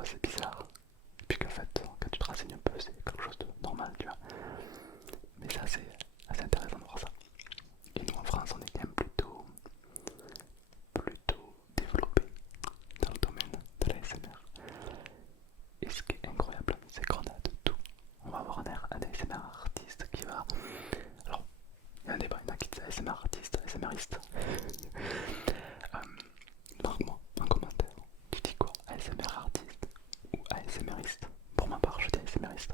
vois, c'est bizarre. Et puis qu'en fait, quand tu te renseignes un peu, c'est quelque chose de normal, tu vois. Mais c'est assez intéressant de voir ça. Et nous en France, on est quand même plutôt développé dans le domaine de la l'ASMR. Et ce qui est incroyable, c'est qu'on a de tout. On va avoir un ASMR artiste qui va. Alors, il y a un débat, il y en a qui disent ASMR artiste, ASMRiste. Marque-moi en commentaire, tu dis quoi, ASMR artiste ou ASMRiste? Pour ma part, je dis ASMRiste.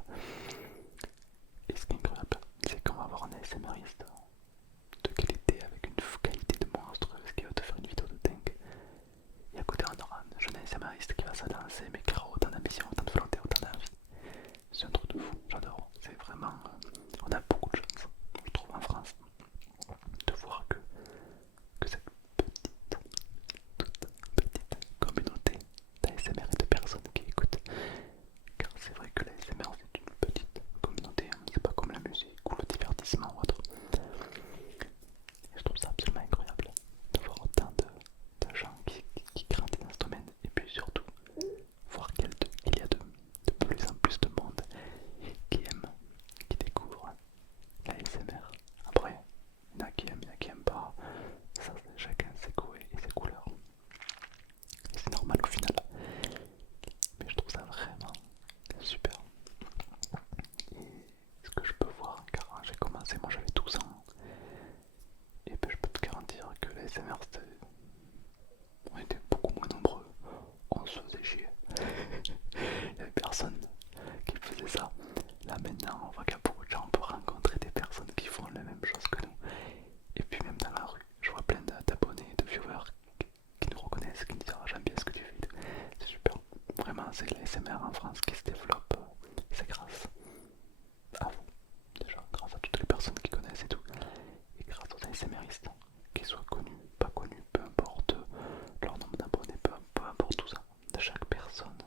Et ce qui est incroyable, c'est qu'on va avoir un ASMRiste de qualité avec une qualité de monstre, ce qui va te faire une vidéo de dingue. Et à côté, on aura un jeune ASMRiste qui va se lancer, mais qui aura autant d'ambition, autant de volonté, autant d'envie. C'est un truc de fou, j'adore. C'est vraiment. On a beaucoup de chance, je trouve, en France, de voir que cette toute petite communauté d'ASMR et de personnes qui écoutent. Car c'est vrai que l'ASMR c'est une petite communauté, hein. C'est pas comme la musique ou le divertissement ou autre. Et je trouve ça absolument incroyable de voir autant de gens qui grandissent dans ce domaine et puis surtout voir qu'il y a de plus en plus de monde qui aime, qui découvre l'ASMR. Après, il y en a qui aiment, il y en a qui aiment pas. Ça, c'est chacun ses goûts et ses couleurs. Et c'est normal au final. Mais je trouve ça vraiment super. Et ce que je peux voir, car j'ai commencé, moi j'avais 12 ans. Et puis je peux te garantir que l'ASMR, on était beaucoup moins nombreux. On se faisait chier. Il n'y avait personne qui faisait ça. Là maintenant, on voit qu'il y a beaucoup de gens, on peut rencontrer des personnes qui font la même chose que nous. Et puis même dans la rue, je vois plein d'abonnés, de viewers qui nous reconnaissent, qui nous disent ah, j'aime bien ce que tu fais. C'est super. Vraiment, c'est l'ASMR en France qui se développe. C'est grâce à vous, déjà, grâce à toutes les personnes qui connaissent et tout. Et grâce aux ASMRistes, qu'ils soient connus, pas connus, peu importe leur nombre d'abonnés, peu importe tout ça. De chaque personne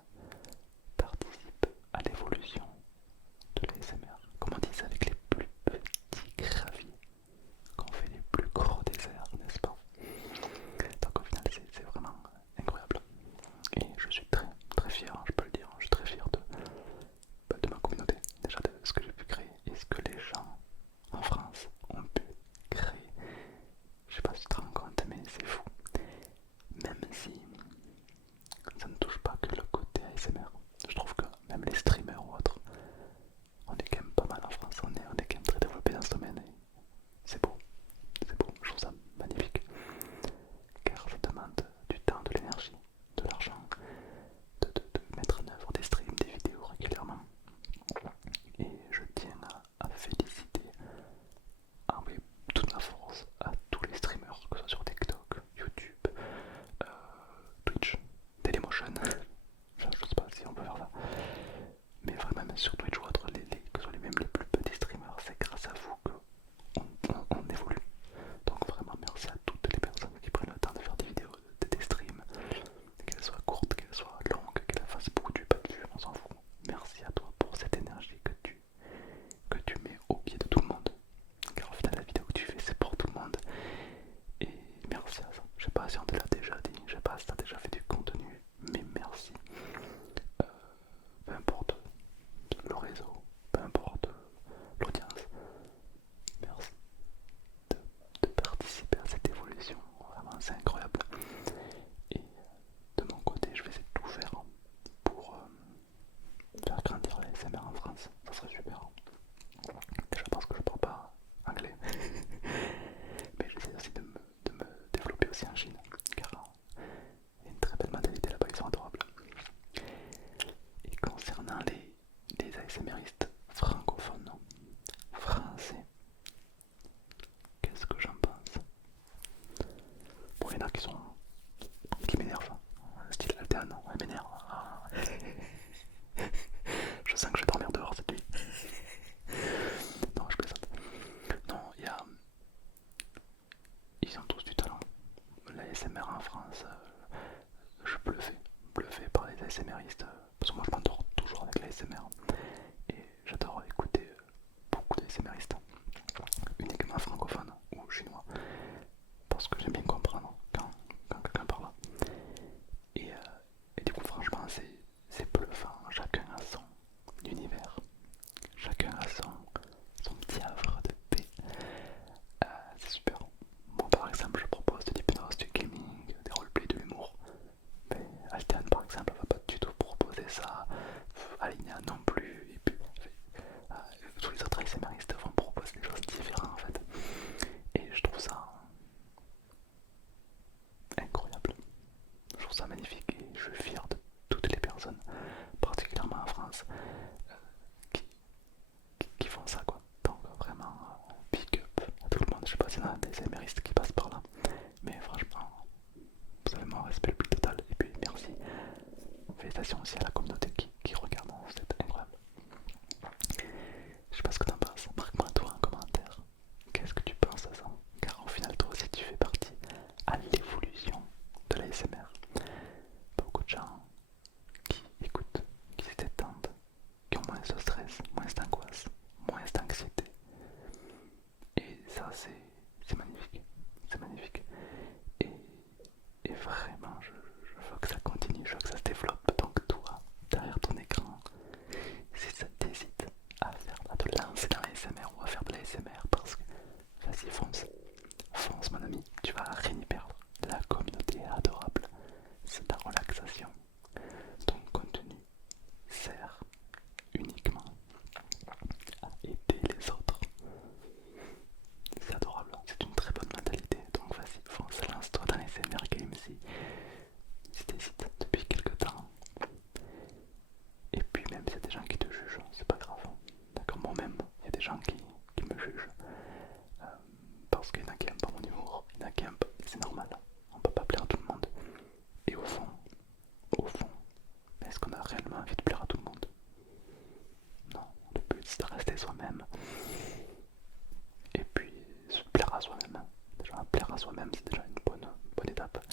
participe à l'évolution de l'ASMR. Comme on dit, avec les plus petits graviers qu'on fait les plus gros déserts, n'est-ce pas? Donc au final, c'est vraiment incroyable. Et je suis très très fier, hein, je peux le dire, je suis très fier de ma communauté, déjà de ce que j'ai pu créer et ce que les gens en France ont pu créer. Je sais pas si tu te rends compte, mais c'est fou. Même si ça ne touche pas que le côté ASMR, je trouve que même les streamers ou autres, on est quand même pas mal en France, on est quand même très développé dans ce domaine et c'est beau, je trouve ça magnifique. Car ça demande du temps, de l'énergie, de l'argent, de mettre en œuvre des streams, des vidéos régulièrement. Et je tiens à féliciter, à envoyer toute ma force à tous les streamers, que ce soit sur TikTok, YouTube, euh, Twitch, Dailymotion, je sais pas si on peut faire ça, mais vraiment même sur Twitch ou autre, que ce soit même les plus petits streamers, c'est grâce à vous qu'on évolue. Donc vraiment merci à toutes les personnes qui prennent le temps de faire des vidéos, des streams, qu'elles soient courtes, qu'elles soient longues, qu'elles fassent beaucoup de vues, pas de vues, on s'en fout. Merci à toi pour cette énergie que tu mets au pied de tout le monde. Car au final la vidéo que tu fais c'est pour tout le monde. Et merci à ça. Je sais pas si on te l'a déjà dit, je sais pas si tu as déjà fait du contenu, mais merci. Euh, Peu importe le réseau, peu importe l'audience, merci de participer à cette évolution. Vraiment c'est incroyable. Et de mon côté je vais essayer de tout faire pour faire grandir la SMR en France. Ça serait super. Déjà parce que je parle pas anglais. Mais j'essaie aussi de me développer aussi en Chine. Car il y a une très belle mentalité là-bas, ils sont adorables. Et concernant les ASMRistes francophones, français, qu'est-ce que j'en pense? Bon, il y en a qui m'énervent. Style Altéane, elle m'énerve. Ah. Je sens que je vais dormir dehors cette nuit. Non, je plaisante. Non, ils ont tous du talent. La SMR en France, je suis bluffé par les ASMRistes. Parce que moi je m'endors toujours avec la SMR. Et j'adore écouter beaucoup d'ASMRistes, uniquement francophones ou chinois. Parce que j'aime bien comprendre quand quelqu'un parle. Et du coup franchement c'est félicitations aussi à la communauté qui regarde, c'est incroyable. Je sais pas ce que t'en penses, marque-moi toi un commentaire. Qu'est-ce que tu penses à ça? Car au final toi aussi tu fais partie à l'évolution de la l'ASMR. Beaucoup de gens qui écoutent, qui se détendent, qui ont moins de stress, moins d'angoisse, moins d'anxiété. Et ça c'est magnifique, c'est magnifique. Et, et vraiment je veux que ça continue, je veux que ça se développe. Donc toi, derrière ton écran, si ça t'hésite à te lancer dans l'ASMR ou à faire de l'ASMR, parce que vas-y fonce, fonce mon ami, tu vas rien y perdre. La communauté est adorable, c'est ta relaxation. Ton contenu sert uniquement à aider les autres. C'est adorable, c'est une très bonne mentalité. Donc vas-y, fonce, lance-toi dans les ASMR Games si t'hésites depuis quelques temps. Et puis même s'il y a des gens qui te jugent, c'est pas grave. D'accord, moi-même, il y a des gens qui me jugent. Parce qu'il y en a qui aiment pas mon humour, il y en a qui aiment pas, c'est normal. On peut pas plaire à tout le monde. Et au fond, est-ce qu'on a réellement envie de plaire à tout le monde? Non, le but c'est de rester soi-même. Et puis se plaire à soi-même. Déjà plaire à soi-même c'est déjà une bonne étape.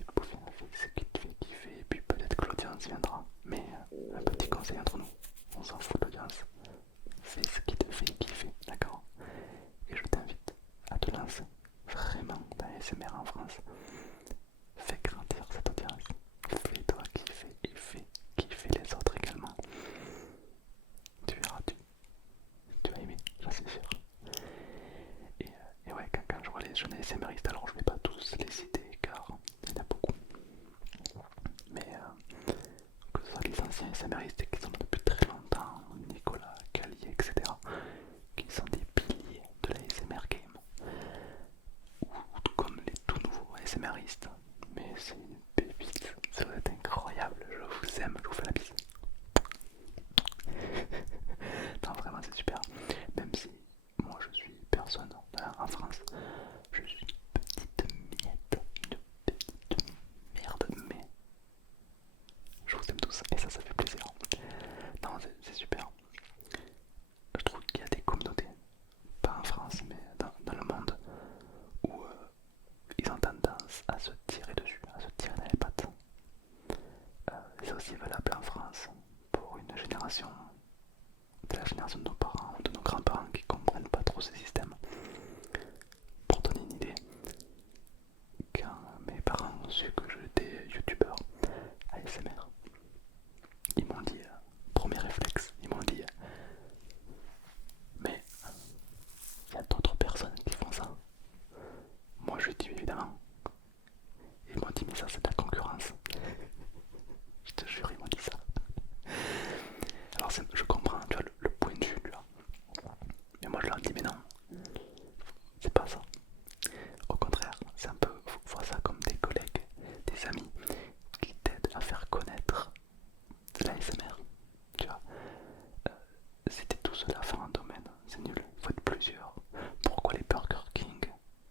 Et puis c'est ce qui te fait kiffer. Et puis peut-être que l'audience viendra. Mais un petit conseil entre nous, on s'en fout de l'audience. Fais ce qui te fait kiffer, d'accord? Et je t'invite à te lancer vraiment dans l'ASMR en France. Fais grandir cette audience. Fais-toi kiffer et fais kiffer les autres également. Tu verras, tu vas aimer, j'en suis sûr. Et ouais, quand je vois les jeunes ASMRistes, alors je vais pas tous les citer car il y en a beaucoup. Mais que ce soit les anciens ASMRistes qui sont depuis très longtemps, Nicolas, Calier, etc., qui sont des piliers de la ASMR game, ou comme les tout nouveaux ASMRistes, mais c'est une pépite, ça va être incroyable, je vous aime, je vous fais la bise. Non, vraiment c'est super, même si moi je suis personne en France, je suis une petite miette, une petite merde, mais je vous aime tous et ça fait plaisir. Non, c'est super. Je trouve qu'il y a des communautés, pas en France, mais dans le monde, où ils ont tendance à se tirer dessus, à se tirer dans les pattes. C'est aussi valable en France pour une génération, de la génération de nos parents ou de nos grands-parents qui comprennent pas trop ce système. Pour donner une idée, quand mes parents ont su que j'étais youtubeur ASMR, ils m'ont dit, premier réflexe, ils m'ont dit, mais il y a d'autres personnes qui font ça. Moi je dis évidemment. Ils m'ont dit mais ça c'est de la concurrence. Je te jure, ils m'ont dit ça. Alors je comprends, tu vois, le point de vue, tu vois. Mais moi je leur dis mais non, c'est pas ça. Au contraire, c'est un peu, vois ça comme des collègues, des amis qui t'aident à faire connaître l'ASMR. Tu vois, si t'es tout seul à faire un domaine, c'est nul, il faut être plusieurs. Pourquoi les Burger King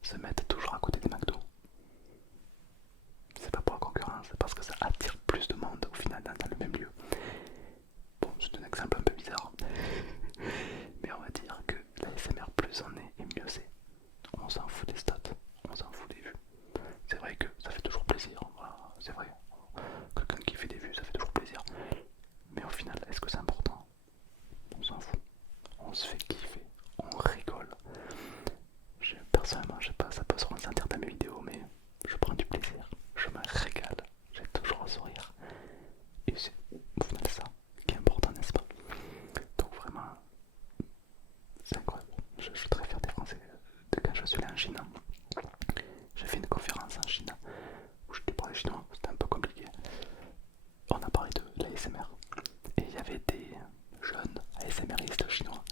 se mettent toujours à côté des McDo? C'est pas pour la concurrence, c'est parce que ça attire plus de monde au final dans le même lieu. Bon, c'est un exemple un peu bizarre, mais on va dire que l'ASMR plus on est et mieux c'est. On s'en fout des stats, on s'en fout des vues. C'est vrai que ça fait toujours plaisir, voilà, c'est vrai. Quelqu'un qui fait des vues, ça fait toujours plaisir. Mais au final, est-ce que c'est important? On s'en fout. On se fait kiffer, on rigole. Personnellement, je sais pas, ça peut se ressentir dans mes vidéos, mais je prends du plaisir, je me régale, j'ai toujours un sourire. Et c'est au final ça qui est important, n'est-ce pas? Donc vraiment, c'est incroyable. Je suis très fier des Français. De quand je suis allé en Chine, j'ai fait une conférence en Chine où je parlais chinois, c'était un peu compliqué. On a parlé de l'ASMR et il y avait des jeunes ASMRistes chinois.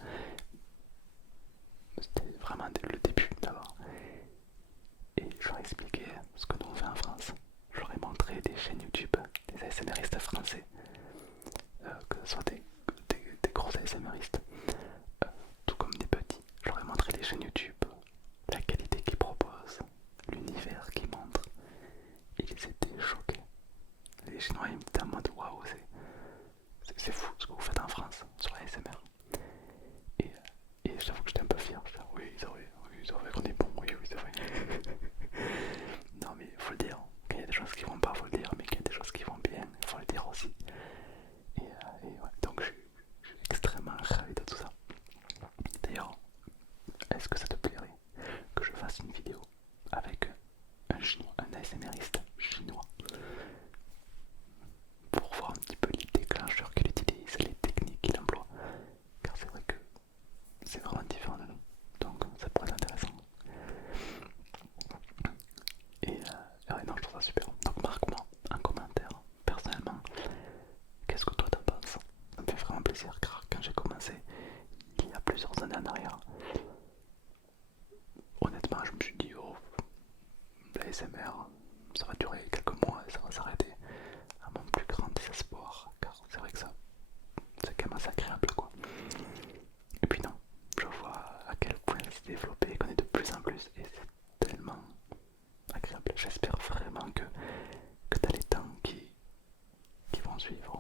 C'était vraiment le début d'abord. Et je leur ai expliqué ce que nous on fait en France. Je leur ai montré des chaînes YouTube des ASMRistes français, que ce soit des gros ASMRistes, tout comme des petits. Je leur ai montré les chaînes YouTube, la qualité qu'ils proposent, l'univers qu'ils montrent. Ils étaient choqués. Les Chinois il me dit en mode waouh, c'est fou ce que vous faites en France sur la ASMR. Et, et j'avoue que j'étais un peu fier. Je dis, oui, c'est vrai qu'on est bon, oui, c'est vrai. Non, mais faut le dire. Quand il y a des choses qui vont pas, faut le dire. Mais quand il y a des choses qui vont bien, il faut le dire aussi. Et ouais, donc je suis extrêmement ravi de tout ça. D'ailleurs, est-ce que ça te plairait que je fasse une vidéo avec un chinois, un ASMRiste chinois, pour voir un petit peu les déclencheurs qu'il utilise, les techniques qu'il emploie? Car c'est vrai que c'est vraiment différent de nous, donc ça pourrait être intéressant. Ouais, non, je trouve ça super. Donc marque-moi un commentaire, personnellement, qu'est-ce que toi t'en penses? Ça me fait vraiment plaisir, car quand j'ai commencé, il y a plusieurs années en arrière, honnêtement je me suis dit, oh, la SMR, ça va durer quelques mois et ça va s'arrêter. À mon plus grand désespoir, car c'est vrai que ça, c'est quand même assez agréable quoi. Et puis non, je vois à quel point ça s'est développé, qu'on est de plus en plus, et c'est tellement agréable. J'espère vraiment que dans les temps qui vont suivre,